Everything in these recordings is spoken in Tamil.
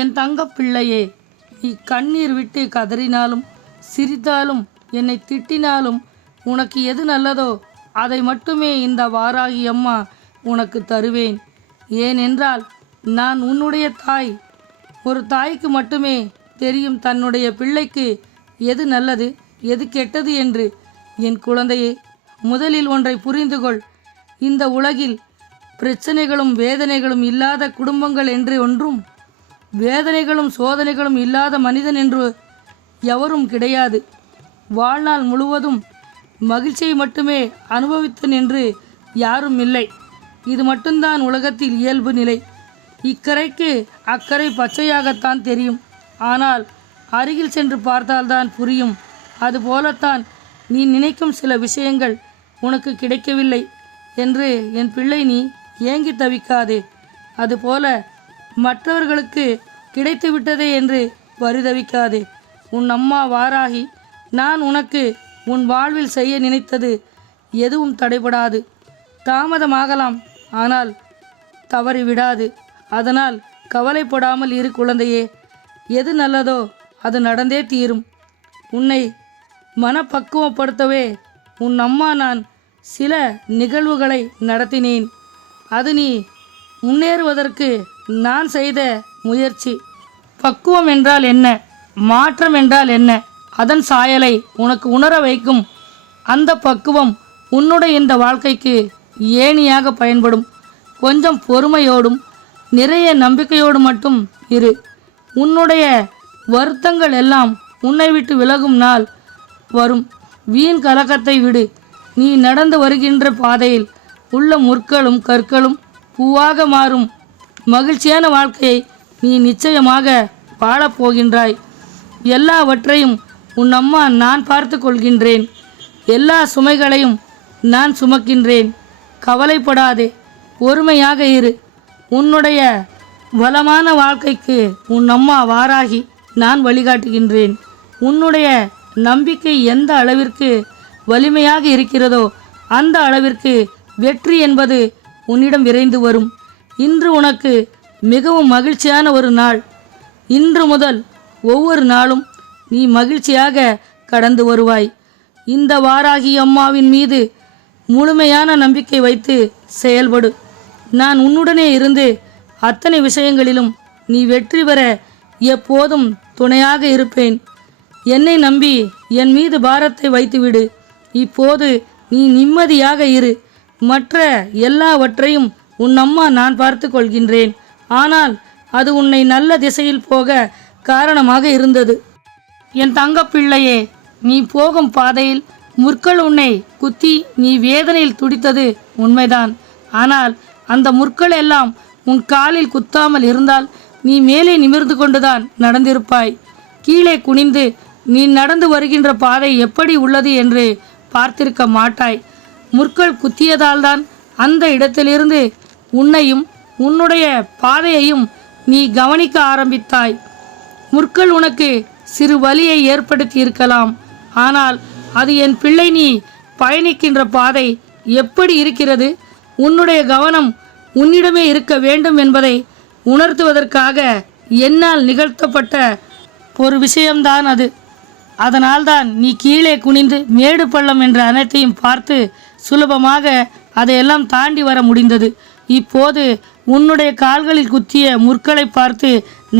என் தங்கப் பிள்ளையே, நீ கண்ணீர் விட்டு கதறினாலும் சிரித்தாலும் என்னை திட்டினாலும் உனக்கு எது நல்லதோ அதை மட்டுமே இந்த வாராகி அம்மா உனக்கு தருவேன். ஏனென்றால் நான் உன்னுடைய தாய். ஒரு தாய்க்கு மட்டுமே தெரியும் தன்னுடைய பிள்ளைக்கு எது நல்லது எது கெட்டது என்று. என் குழந்தையே, முதலில் ஒன்றை புரிந்து கொள். இந்த உலகில் பிரச்சனைகளும் வேதனைகளும் இல்லாத குடும்பங்கள் என்று ஒன்றும், வேதனைகளும் சோதனைகளும் இல்லாத மனிதன் என்று எவரும் கிடையாது. வாழ்நாள் முழுவதும் மகிழ்ச்சியை மட்டுமே அனுபவித்தன் என்று யாரும் இல்லை. இது மட்டும்தான் உலகத்தில் இயல்பு நிலை. இக்கரைக்கு அக்கறை பச்சையாகத்தான் தெரியும், ஆனால் அருகில் சென்று பார்த்தால்தான் புரியும். அதுபோலத்தான் நீ நினைக்கும் சில விஷயங்கள் உனக்கு கிடைக்கவில்லை என்று என் பிள்ளை நீ ஏங்கி தவிக்காதே. அதுபோல மற்றவர்களுக்கு கிடைத்து விட்டதே என்று பரிதவிக்காதே. உன் அம்மா வாராகி நான் உனக்கு உன் வாழ்வில் செய்ய நினைத்தது எதுவும் தடைபடாது. தாமதமாகலாம், ஆனால் தவறிவிடாது. அதனால் கவலைப்படாமல் இரு குழந்தையே. எது நல்லதோ அது நடந்தே தீரும். உன்னை மனப்பக்குவப்படுத்தவே உன் அம்மா நான் சில நிகழ்வுகளை நடத்தினேன். அது நீ முன்னேறுவதற்கு நான் செய்த முயற்சி. பக்குவம் என்றால் என்ன, மாற்றம் என்றால் என்ன, அதன் சாயலை உனக்கு உணர வைக்கும். அந்த பக்குவம் உன்னுடைய இந்த வாழ்க்கைக்கு ஏணியாக பயன்படும். கொஞ்சம் பொறுமையோடும் நிறைய நம்பிக்கையோடு மட்டும் இரு. உன்னுடைய வருத்தங்கள் எல்லாம் உன்னை விட்டு விலகும் நாள் வரும். வீண் கலக்கத்தை விடு. நீ நடந்து வருகின்ற பாதையில் உள்ள முற்களும் கற்களும் பூவாக மாறும் மகிழ்ச்சியான வாழ்க்கையை நீ நிச்சயமாக வாழப்போகின்றாய். எல்லாவற்றையும் உன் அம்மா நான் பார்த்து கொள்கின்றேன். எல்லா சுமைகளையும் நான் சுமக்கின்றேன். கவலைப்படாதே, பொறுமையாக இரு. உன்னுடைய வளமான வாழ்க்கைக்கு உன் அம்மா வாராகி நான் வழிகாட்டுகின்றேன். உன்னுடைய நம்பிக்கை எந்த அளவிற்கு வலிமையாக இருக்கிறதோ அந்த அளவிற்கு வெற்றி என்பது உன்னிடம் விரைந்து வரும். இன்று உனக்கு மிகவும் மகிழ்ச்சியான ஒரு நாள். இன்று முதல் ஒவ்வொரு நாளும் நீ மகிழ்ச்சியாக கடந்து வருவாய். இந்த வாராகி அம்மாவின் மீது முழுமையான நம்பிக்கை வைத்து செயல்படு. நான் உன்னுடனே இருந்து அத்தனை விஷயங்களிலும் நீ வெற்றி பெற எப்போதும் துணையாக இருப்பேன். என்னை நம்பி என் மீது பாரத்தை வைத்துவிடு. இப்போது நீ நிம்மதியாக இரு. மற்ற எல்லாவற்றையும் உன் அம்மா நான் பார்த்து கொள்கின்றேன். ஆனால் அது உன்னை நல்ல திசையில் போக காரணமாக இருந்தது. என் தங்கப்பிள்ளையே, நீ போகும் பாதையில் முற்கள் உன்னை குத்தி நீ வேதனையில் துடித்தது உண்மைதான். ஆனால் அந்த முற்கள் எல்லாம் உன் காலில் குத்தாமல் இருந்தால் நீ மேலே நிமிர்ந்து கொண்டுதான் நடந்திருப்பாய். கீழே குனிந்து நீ நடந்து வருகின்ற பாதை எப்படி உள்ளது என்று பார்த்திருக்க மாட்டாய். முற்கள் குத்தியதால்தான் அந்த இடத்திலிருந்து உன்னையும் உன்னுடைய பாதையையும் நீ கவனிக்க ஆரம்பித்தாய். முற்கள் உனக்கு சிறு வலியை ஏற்படுத்தி இருக்கலாம். ஆனால் அது என் பிள்ளை நீ பயணிக்கின்ற பாதை எப்படி இருக்கிறது, உன்னுடைய கவனம் உன்னிடமே இருக்க வேண்டும் என்பதை உணர்த்துவதற்காக என்னால் நிகழ்த்தப்பட்ட ஒரு விஷயம்தான் அது. அதனால்தான் நீ கீழே குனிந்து மேடு பள்ளம் என்ற அனைத்தையும் பார்த்து சுலபமாக அதையெல்லாம் தாண்டி வர முடிந்தது. இப்போது உன்னுடைய கால்களில் குத்திய முற்களை பார்த்து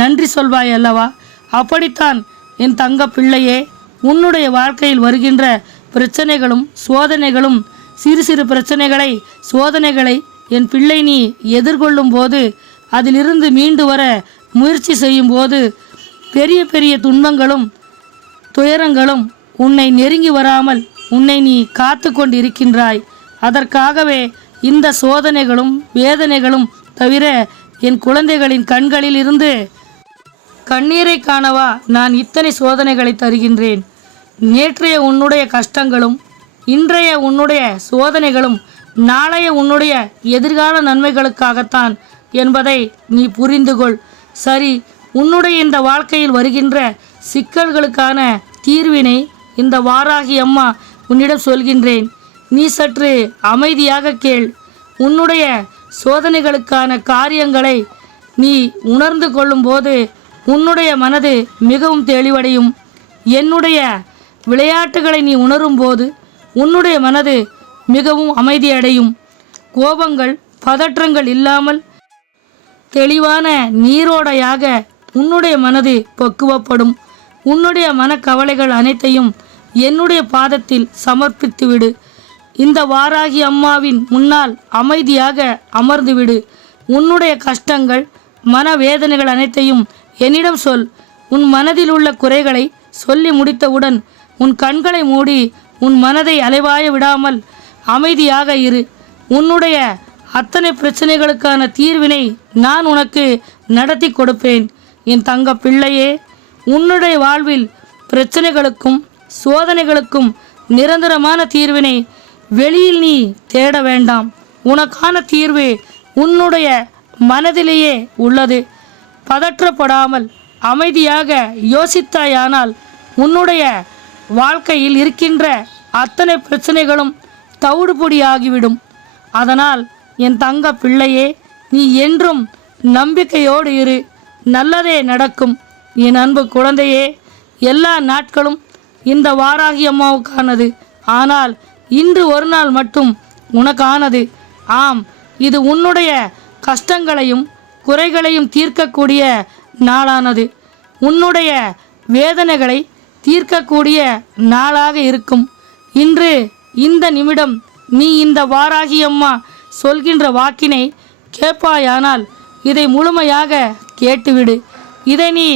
நன்றி சொல்வாய் அல்லவா? அப்படித்தான் என் தங்க பிள்ளையே, உன்னுடைய வாழ்க்கையில் வருகின்ற பிரச்சனைகளும் சோதனைகளும், சிறு சிறு பிரச்சனைகளை சோதனைகளை என் பிள்ளை நீ எதிர்கொள்ளும் போது, அதிலிருந்து மீண்டு வர முயற்சி செய்யும் போது, பெரிய பெரிய துன்பங்களும் துயரங்களும் உன்னை நெருங்கி வராமல் உன்னை நீ காத்து கொண்டு இருக்கின்றாய். அதற்காகவே இந்த சோதனைகளும் வேதனைகளும் தவிர என் குழந்தைகளின் கண்களில் இருந்து கண்ணீரை காணவா நான் இத்தனை சோதனைகளை தருகின்றேன். நேற்றைய உன்னுடைய கஷ்டங்களும் இன்றைய உன்னுடைய சோதனைகளும் நாளைய உன்னுடைய எதிர்கால நன்மைகளுக்காகத்தான் என்பதை நீ புரிந்து கொள். சரி, உன்னுடைய இந்த வாழ்க்கையில் வருகின்ற சிக்கல்களுக்கான தீர்வினை இந்த வாராகி அம்மா உன்னிடம் சொல்கின்றேன். நீ சற்று அமைதியாக கேள். உன்னுடைய சோதனைகளுக்கான காரியங்களை நீ உணர்ந்து கொள்ளும்போது உன்னுடைய மனது மிகவும் தெளிவடையும். என்னுடைய விளையாட்டுகளை நீ உணரும்போது உன்னுடைய மனது மிகவும் அமைதியடையும். கோபங்கள் பதற்றங்கள் இல்லாமல் தெளிவான நீரோடையாக உன்னுடைய மனது பக்குவப்படும். உன்னுடைய மனக்கவலைகள் அனைத்தையும் என்னுடைய பாதத்தில் சமர்ப்பித்துவிடு. இந்த வாராகி அம்மாவின் முன்னால் அமைதியாக அமர்ந்துவிடு. உன்னுடைய கஷ்டங்கள் மனவேதனைகள் அனைத்தையும் என்னிடம் சொல். உன் மனதில் உள்ள குறைகளை சொல்லி முடித்தவுடன் உன் கண்களை மூடி உன் மனதை அலைவாய விடாமல் அமைதியாக இரு. உன்னுடைய அத்தனை பிரச்சனைகளுக்கான தீர்வினை நான் உனக்கு நடத்தி கொடுப்பேன். என் தங்க பிள்ளையே, உன்னுடைய வாழ்வில் பிரச்சனைகளுக்கும் சோதனைகளுக்கும் நிரந்தரமான தீர்வினை வெளியில் நீ தேட வேண்டாம். உனக்கான தீர்வு உன்னுடைய மனதிலேயே உள்ளது. பதற்றப்படாமல் அமைதியாக யோசித்தாயானால் உன்னுடைய வாழ்க்கையில் இருக்கின்ற அத்தனை பிரச்சனைகளும் தவிடுபொடியாகிவிடும். அதனால் என் தங்க பிள்ளையே, நீ என்றும் நம்பிக்கையோடு இரு. நல்லதே நடக்கும். என் அன்பு குழந்தையே, எல்லா நாட்களும் இந்த வாராகி அம்மாவுக்கானது. ஆனால் இன்று ஒரு நாள் மட்டும் உனக்கானது. ஆம், இது உன்னுடைய கஷ்டங்களையும் குறைகளையும் தீர்க்கக்கூடிய நாளானது. உன்னுடைய வேதனைகளை தீர்க்கக்கூடிய நாளாக இருக்கும். இன்று இந்த நிமிடம் நீ இந்த வாராகி அம்மா சொல்கின்ற வாக்கினை கேட்பாயானால் இதை முழுமையாக கேட்டுவிடு. இதை நீ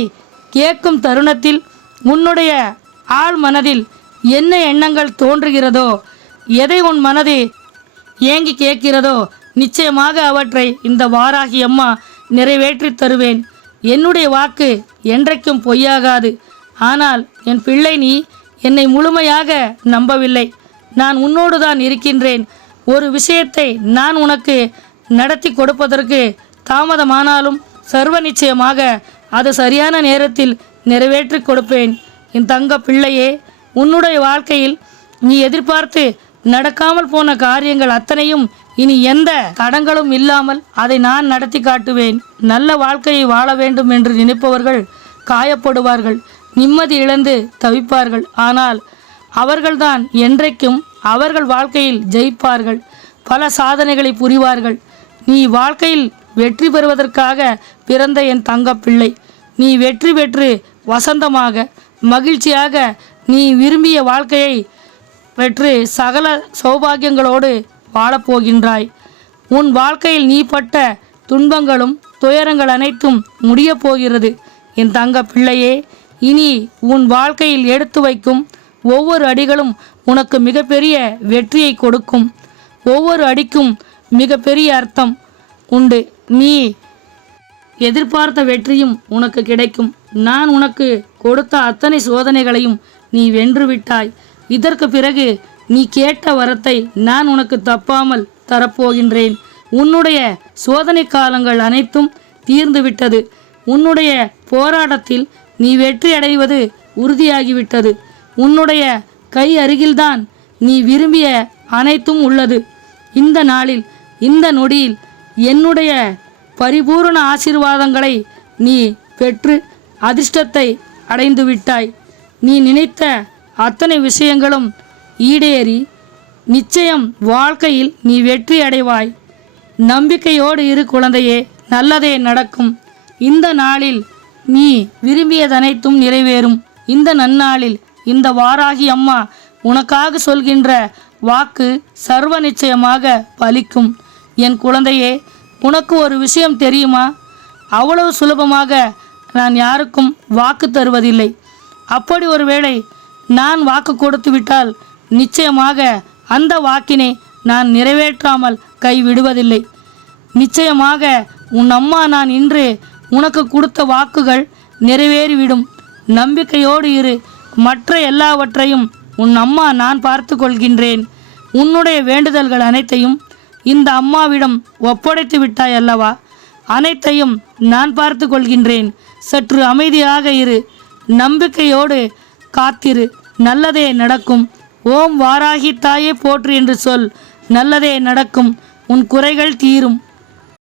கேட்கும் தருணத்தில் உன்னுடைய ஆழ் மனதில் என்ன எண்ணங்கள் தோன்றுகிறதோ, எதை உன் மனது ஏங்கி கேட்கிறதோ, நிச்சயமாக அவற்றை இந்த வாராகி அம்மா நிறைவேற்றி தருவேன். என்னுடைய வாக்கு என்றைக்கும் பொய்யாகாது. ஆனால் என் பிள்ளை, நீ என்னை முழுமையாக நம்பவில்லை. நான் உன்னோடு தான் இருக்கின்றேன். ஒரு விஷயத்தை நான் உனக்கு நடத்தி கொடுப்பதற்கு தாமதமானாலும் சர்வ நிச்சயமாக அது சரியான நேரத்தில் நிறைவேற்றி கொடுப்பேன். என் தங்க பிள்ளையே, உன்னுடைய வாழ்க்கையில் நீ எதிர்பார்த்து நடக்காமல் போன காரியங்கள் அத்தனையும் இனி எந்த தடங்களும் இல்லாமல் அதை நான் நடத்தி காட்டுவேன். நல்ல வாழ்க்கையை வாழ வேண்டும் என்று நினைப்பவர்கள் காயப்படுவார்கள், நிம்மதி இழந்து தவிப்பார்கள். ஆனால் அவர்கள்தான் என்றைக்கும் அவர்கள் வாழ்க்கையில் ஜெயிப்பார்கள், பல சாதனைகளை புரிவார்கள். நீ வாழ்க்கையில் வெற்றி பெறுவதற்காக பிறந்த என் தங்க பிள்ளை. நீ வெற்றி பெற்று வசந்தமாக மகிழ்ச்சியாக நீ விரும்பிய வாழ்க்கையை பெற்று சகல சௌபாகியங்களோடு வாழப்போகின்றாய். உன் வாழ்க்கையில் நீ பட்ட துன்பங்களும் துயரங்கள் அனைத்தும் முடியப் போகிறது. என் தங்க பிள்ளையே, இனி உன் வாழ்க்கையில் எடுத்து வைக்கும் ஒவ்வொரு அடிகளும் உனக்கு மிகப்பெரிய வெற்றியை கொடுக்கும். ஒவ்வொரு அடிக்கும் மிகப்பெரிய அர்த்தம் உண்டு. நீ எதிர்பார்த்த வெற்றியும் உனக்கு கிடைக்கும். நான் உனக்கு கொடுத்த அத்தனை சோதனைகளையும் நீ வென்றுவிட்டாய். இதற்கு பிறகு நீ கேட்ட வரத்தை நான் உனக்கு தப்பாமல் தரப்போகின்றேன். உன்னுடைய சோதனை காலங்கள் அனைத்தும் தீர்ந்துவிட்டது. உன்னுடைய போராட்டத்தில் நீ வெற்றி அடைவது உறுதியாகிவிட்டது. உன்னுடைய கை அருகில்தான் நீ விரும்பிய அனைத்தும் உள்ளது. இந்த நாளில் இந்த நொடியில் என்னுடைய பரிபூரண ஆசீர்வாதங்களை நீ பெற்று அதிர்ஷ்டத்தை அடைந்து விட்டாய். நீ நினைத்த அத்தனை விஷயங்களும் ஈடேறி நிச்சயம் வாழ்க்கையில் நீ வெற்றி அடைவாய். நம்பிக்கையோடு இரு குழந்தையே, நல்லதே நடக்கும். இந்த நாளில் நீ விரும்பியதனைத்தும் நிறைவேறும். இந்த நன்னாளில் இந்த வாராகி அம்மா உனக்காக சொல்கின்ற வாக்கு சர்வ நிச்சயமாக பலிக்கும். என் குழந்தையே, உனக்கு ஒரு விஷயம் தெரியுமா? அவ்வளவு சுலபமாக நான் யாருக்கும் வாக்கு தருவதில்லை. அப்படி ஒருவேளை நான் வாக்கு கொடுத்து விட்டால் நிச்சயமாக அந்த வாக்கினை நான் நிறைவேற்றாமல் கைவிடுவதில்லை. நிச்சயமாக உன் அம்மா நான் இன்று உனக்கு கொடுத்த வாக்குகள் நிறைவேறிவிடும். நம்பிக்கையோடு இரு. மற்ற எல்லாவற்றையும் உன் அம்மா நான் பார்த்து கொள்கின்றேன். உன்னுடைய வேண்டுதல்கள் அனைத்தையும் இந்த அம்மாவிடம் ஒப்படைத்து விட்டாய் அல்லவா? அனைத்தையும் நான் பார்த்து கொள்கின்றேன். சற்று அமைதியாக இரு. நம்பிக்கையோடு காத்திரு. நல்லதே நடக்கும். ஓம் வாராகி தாயே போற்று என்று சொல். நல்லதே நடக்கும். உன் குறைகள் தீரும்.